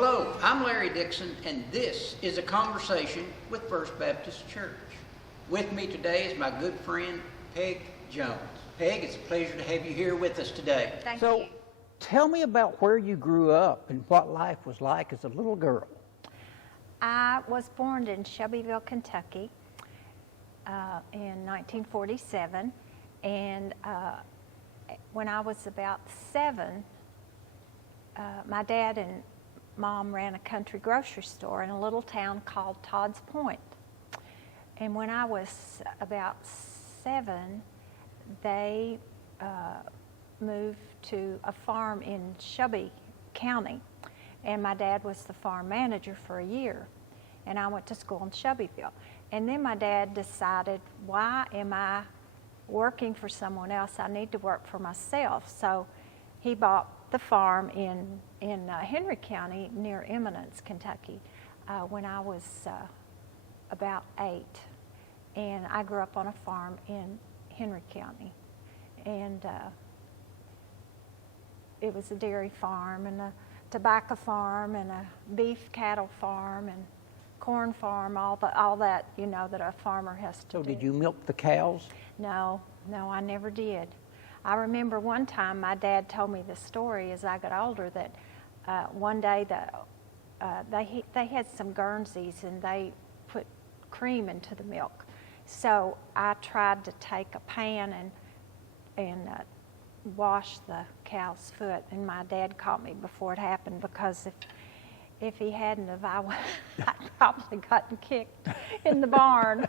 Hello, I'm Larry Dixon, and this is a conversation with First Baptist Church. With me today is my good friend, Peg Jones. Peg, it's a pleasure to have you here with us today. Thank So, you. tell me about where you grew up and what life was like as a little girl. I was born in Shelbyville, Kentucky in 1947, and when I was about 7, my dad and Mom ran a country grocery store in a little town called Todd's Point. And when I was about 7, they moved to a farm in Shelby County, and my dad was the farm manager for a year, and I went to school in Shelbyville. And then my dad decided, why am I working for someone else? I need to work for myself. So he bought the farm in Henry County near Eminence, Kentucky, when I was about 8. And I grew up on a farm in Henry County. And it was a dairy farm and a tobacco farm and a beef cattle farm and corn farm, all that, you know, that a farmer has to do. So did you milk the cows? No, I never did. I remember one time my dad told me this story as I got older that one day they had some Guernseys and they put cream into the milk. So I tried to take a pan and wash the cow's foot, and my dad caught me before it happened, because if he hadn't have, I'd probably gotten kicked in the barn.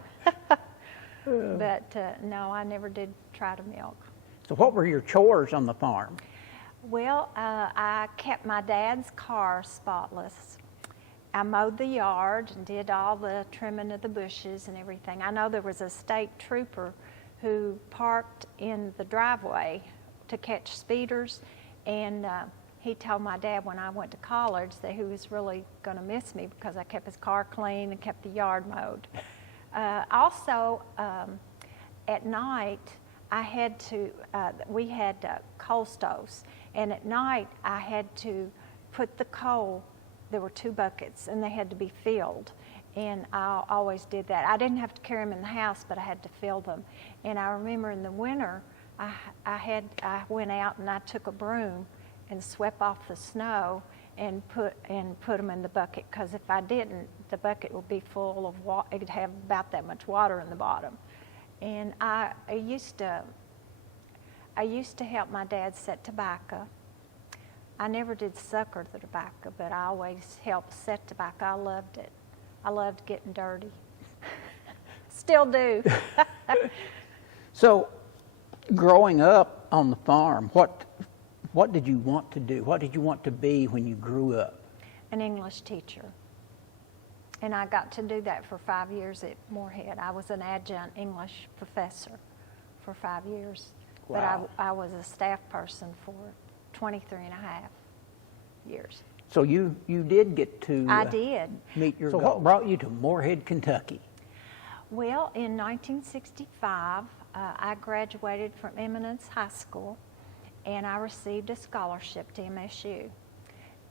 But no, I never did try to milk. So what were your chores on the farm? Well, I kept my dad's car spotless. I mowed the yard and did all the trimming of the bushes and everything. I know there was a state trooper who parked in the driveway to catch speeders, and he told my dad when I went to college that he was really going to miss me because I kept his car clean and kept the yard mowed. Also, at night, we had coal stoves, and at night I had to put the coal, there were 2 buckets, and they had to be filled, and I always did that. I didn't have to carry them in the house, but I had to fill them. And I remember in the winter, I went out and I took a broom and swept off the snow and put them in the bucket, because if I didn't, the bucket would be full of water. It would have about that much water in the bottom. And I used to help my dad set tobacco. I never did sucker the tobacco, but I always helped set tobacco. I loved it. I loved getting dirty. Still do. So, growing up on the farm, what did you want to do? What did you want to be when you grew up? An English teacher. And I got to do that for 5 years at Moorhead. I was an adjunct English professor for 5 years. Wow. But I was a staff person for 23 and a half years. So you did get to I did. meet your So goal. What brought you to Moorhead, Kentucky? Well, in 1965, I graduated from Eminence High School, and I received a scholarship to MSU,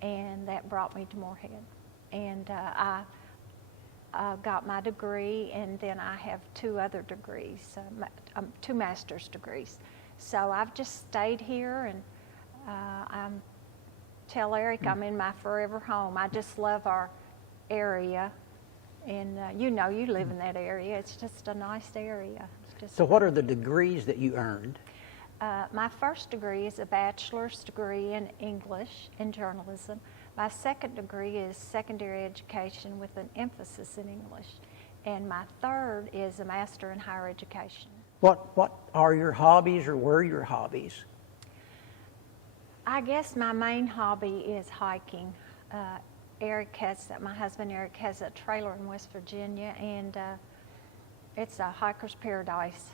and that brought me to Moorhead. And I got my degree, and then I have 2 other degrees, 2 master's degrees. So I've just stayed here, and I tell Eric I'm in my forever home. I just love our area, and you live in that area. It's just a nice area. So what are the degrees that you earned? My first degree is a bachelor's degree in English and journalism. My second degree is secondary education with an emphasis in English. And my third is a master in higher education. What are your hobbies, or were your hobbies? I guess my main hobby is hiking. My husband Eric has a trailer in West Virginia, and it's a hiker's paradise.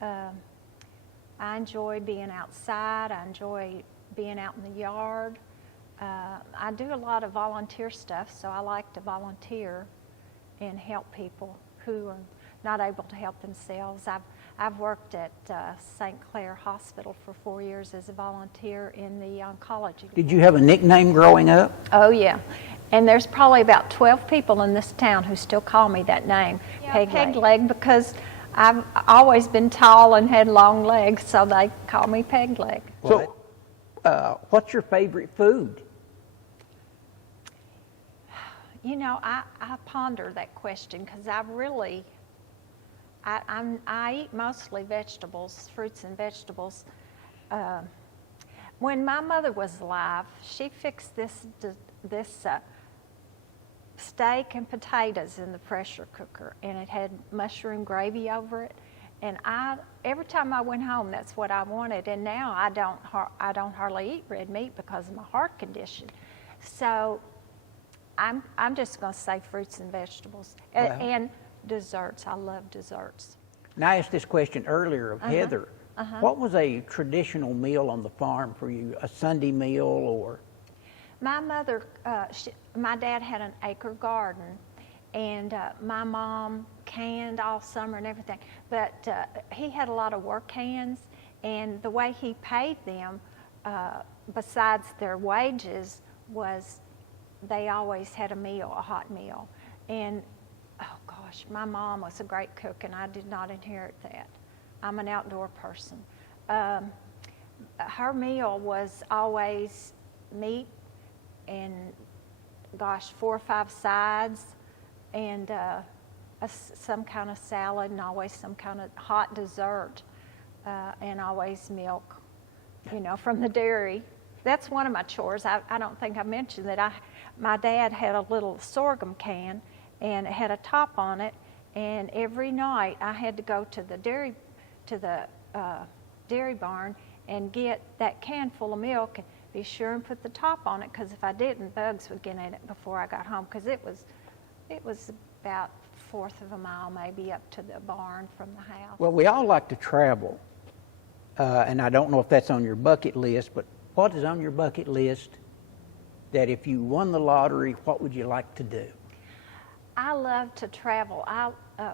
I enjoy being outside. I enjoy being out in the yard. I do a lot of volunteer stuff, so I like to volunteer and help people who are not able to help themselves. I've worked at St. Clair Hospital for 4 years as a volunteer in the oncology. Did you have a nickname growing up? Oh, yeah. And there's probably about 12 people in this town who still call me that name, Peg Leg, because I've always been tall and had long legs, so they call me Peg Leg. So, what's your favorite food? You know, I ponder that question because I eat mostly vegetables, fruits and vegetables. When my mother was alive, she fixed this steak and potatoes in the pressure cooker, and it had mushroom gravy over it. And every time I went home, that's what I wanted. And now I don't hardly eat red meat because of my heart condition. So I'm just going to say fruits and vegetables and desserts. I love desserts. Now, I asked this question earlier of Heather. What was a traditional meal on the farm for you? A Sunday meal or? My mother, my dad had an acre garden, and my mom canned all summer and everything. But he had a lot of work hands, and the way he paid them, besides their wages, was they always had a meal, a hot meal. And oh gosh, my mom was a great cook, and I did not inherit that. I'm an outdoor person. Her meal was always meat and, gosh, 4 or 5 sides and some kind of salad and always some kind of hot dessert and always milk, you know, from the dairy. That's one of my chores. I don't think I mentioned that my dad had a little sorghum can, and it had a top on it, and every night I had to go to the dairy barn and get that can full of milk and be sure and put the top on it, because if I didn't, bugs would get in it before I got home, because it was about 1/4 of a mile maybe up to the barn from the house. Well, we all like to travel, and I don't know if that's on your bucket list, but what is on your bucket list that if you won the lottery, what would you like to do? I love to travel.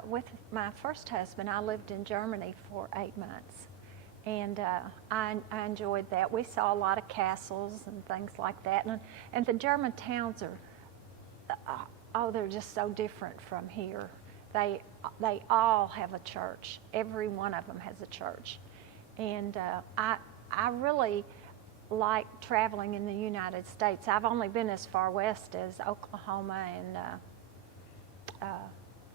With my first husband, I lived in Germany for 8 months, and I enjoyed that. We saw a lot of castles and things like that, and the German towns are, they're just so different from here. They all have a church. Every one of them has a church, and I really like traveling in the United States. I've only been as far west as Oklahoma and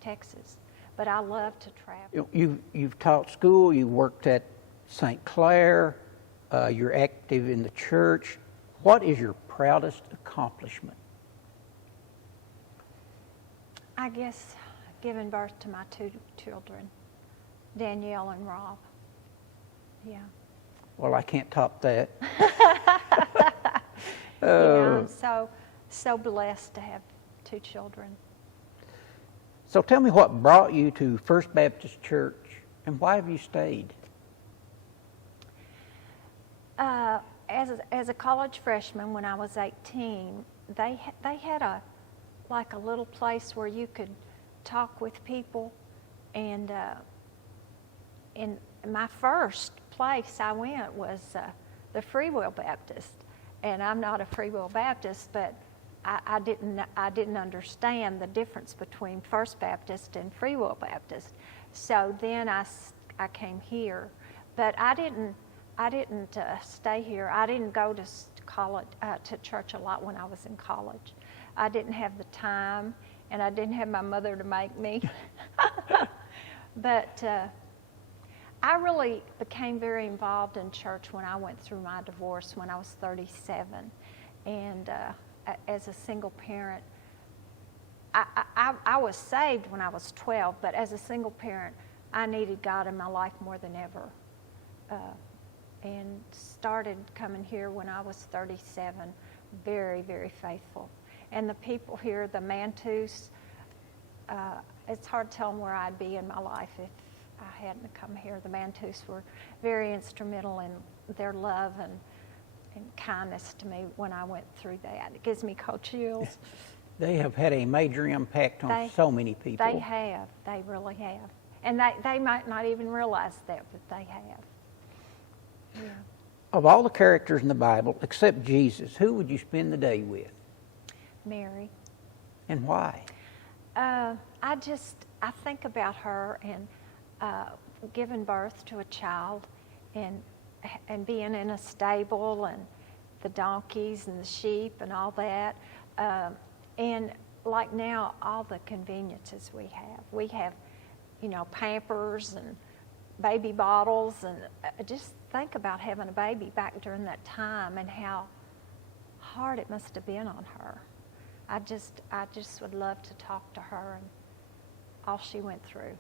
Texas, but I love to travel. You've taught school, you worked at St. Clair, you're active in the church. What is your proudest accomplishment? I guess giving birth to my 2 children, Danielle and Rob. Yeah. Well, I can't top that. Yeah, I'm so blessed to have 2 children. So tell me what brought you to First Baptist Church, and why have you stayed? As a college freshman, when I was 18, they had a little place where you could talk with people, and in my first place I went was the Free Will Baptist, and I'm not a Free Will Baptist, but I didn't understand the difference between First Baptist and Free Will Baptist. So then I came here, but I didn't stay here. I didn't go to college to church a lot when I was in college. I didn't have the time, and I didn't have my mother to make me. But I really became very involved in church when I went through my divorce when I was 37, and as a single parent, I was saved when I was 12, but as a single parent, I needed God in my life more than ever, and started coming here when I was 37, very, very faithful. And the people here, the Mantus, it's hard to tell them where I'd be in my life if I hadn't come here. The Mantus were very instrumental in their love and kindness to me when I went through that. It gives me cold chills. They have had a major impact on so many people. They have. They really have. And they might not even realize that, but they have. Yeah. Of all the characters in the Bible, except Jesus, who would you spend the day with? Mary. And why? I think about her and giving birth to a child and being in a stable and the donkeys and the sheep and all that. And like now, all the conveniences we have. We have, Pampers and baby bottles, and just think about having a baby back during that time and how hard it must have been on her. I just would love to talk to her and all she went through.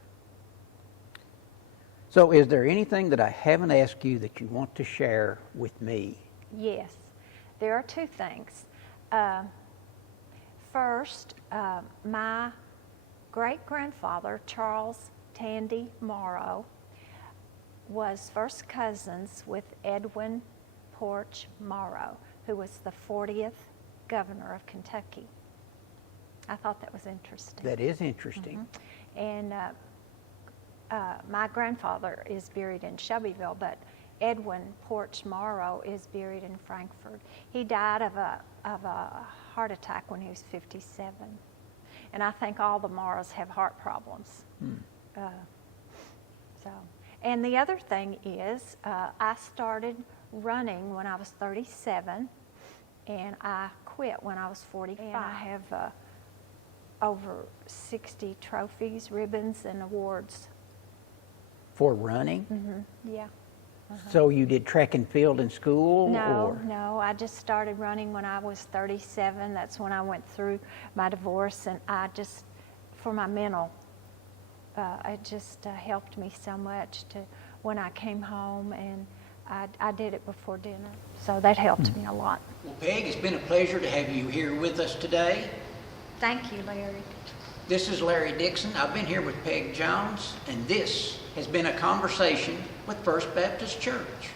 So is there anything that I haven't asked you that you want to share with me? Yes, there are two things. First, my great-grandfather, Charles Tandy Morrow, was first cousins with Edwin Porch Morrow, who was the 40th governor of Kentucky. I thought that was interesting. That is interesting. Mm-hmm. And my grandfather is buried in Shelbyville, but Edwin Porch Morrow is buried in Frankfort. He died of a heart attack when he was 57. And I think all the Morrows have heart problems. And the other thing is, I started running when I was 37, and I quit when I was 45. And I have over 60 trophies, ribbons, and awards. For running? Mm-hmm. Yeah. So you did track and field in school? No, I just started running when I was 37. That's when I went through my divorce, and for my mental, it just helped me so much when I came home, and I did it before dinner. So that helped me a lot. Well, Peg, it's been a pleasure to have you here with us today. Thank you, Larry. This is Larry Dixon. I've been here with Peg Jones, and this has been a conversation with First Baptist Church.